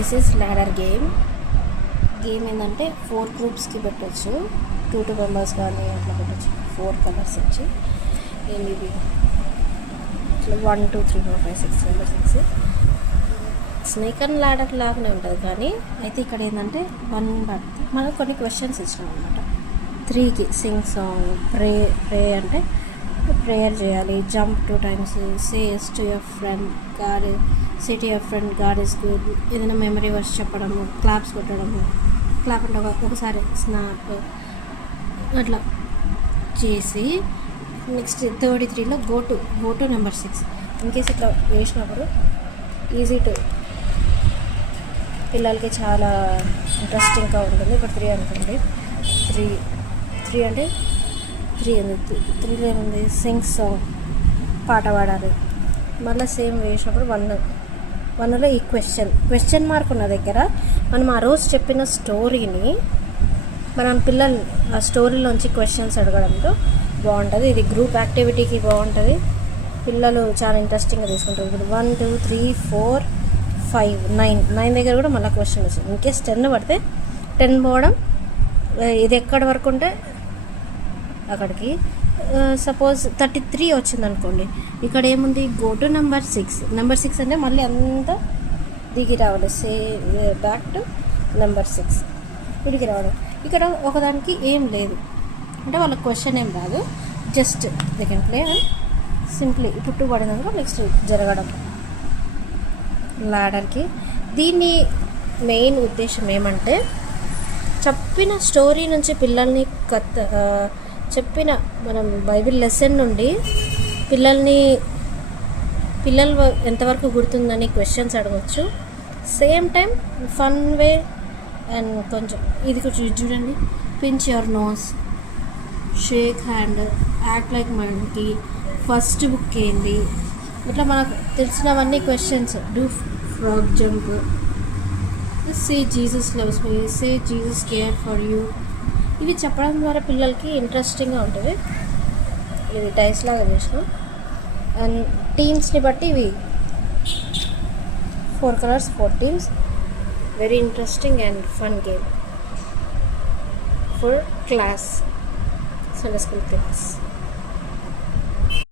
This is ladder game ఏంటంటే 4 గ్రూప్స్కి పెట్టచ్చు, 2 members కానీ అట్లా పెట్టచ్చు. 4 కలర్స్ వచ్చి ఇవి ఇట్లా 1 2 3 4 5 6 నెంబర్ 6 స్నేక్ అండ్ ల్యాడర్ లాగానే ఉంటుంది. కానీ అయితే ఇక్కడ ఏంటంటే 1 బట్టి మనకు కొన్ని క్వశ్చన్స్ ఇచ్చినాం అనమాట. 3కి సింగ్ సాంగ్, ప్రే అంటే ప్రేయర్ చేయాలి, jump 2 times, says to your friend God, say to your friend God is good, ఏదైనా మెమరీ వర్స్ చెప్పడము, క్లాప్స్ కొట్టడము, క్లాప్ అంటే ఒకసారి స్నాప్ అట్లా చేసి నెక్స్ట్ 33లో గో టు నెంబర్ 6. ఇన్కేస్ ఇట్లా వేసినప్పుడు ఈజీ టు పిల్లలకి చాలా ఇంట్రెస్టింగ్గా ఉంటుంది. ఇప్పుడు 3 అనుకోండి, 3 అంటే 3లో ఏముంది, సింగ్ సాంగ్ పాట పాడాలి. మళ్ళీ సేమ్ వేసినప్పుడు 1లో ఈ క్వశ్చన్ మార్క్ ఉన్న దగ్గర మనం ఆ రోజు చెప్పిన స్టోరీని మనం పిల్లలు ఆ స్టోరీలోంచి క్వశ్చన్స్ అడగడంతో బాగుంటుంది. ఇది గ్రూప్ యాక్టివిటీకి బాగుంటుంది, పిల్లలు చాలా ఇంట్రెస్టింగ్గా తీసుకుంటారు. ఇప్పుడు 1 2 3 4 5 9 దగ్గర కూడా మళ్ళీ క్వశ్చన్ వచ్చింది. ఇన్కేస్ 10 పడితే 10 పోవడం, ఇది ఎక్కడి వరకు ఉంటే అక్కడికి. సపోజ్ 33 వచ్చింది అనుకోండి, ఇక్కడ ఏముంది, గో టు నెంబర్ 6 అంటే మళ్ళీ అంతా దిగి రావాలి, బ్యాక్ టు నెంబర్ 6 ఇడికి రావడం. ఇక్కడ ఒకదానికి ఏం లేదు అంటే వాళ్ళకి క్వశ్చన్ ఏం రాదు, just they can play and simply ఇప్పుడు 2 పడినాక నెక్స్ట్ జరగడం. ల్యాడర్కి దీన్ని మెయిన్ ఉద్దేశం ఏమంటే చెప్పిన స్టోరీ నుంచి పిల్లల్ని చెప్పిన మనం బైబిల్ లెసన్ నుండి పిల్లలు ఎంతవరకు గుర్తుందని క్వశ్చన్స్ అడగవచ్చు. Same time fun way and కొంచెం ఇది చూడండి, pinch your nose, shake hand, act like మనకి, ఫస్ట్ బుక్ ఏంది, ఇట్లా మనకు తెలిసినవన్నీ questions. Do frog jump, say Jesus loves me, say Jesus care for you. ఇవి చెప్పడం ద్వారా పిల్లలకి ఇంట్రెస్టింగ్గా ఉంటుంది. ఇవి డైస్ లాగా చేసినాం అండ్ టీమ్స్ని బట్టి ఇవి 4 colours 4 teams. Very interesting and fun game for class, Sunday school class.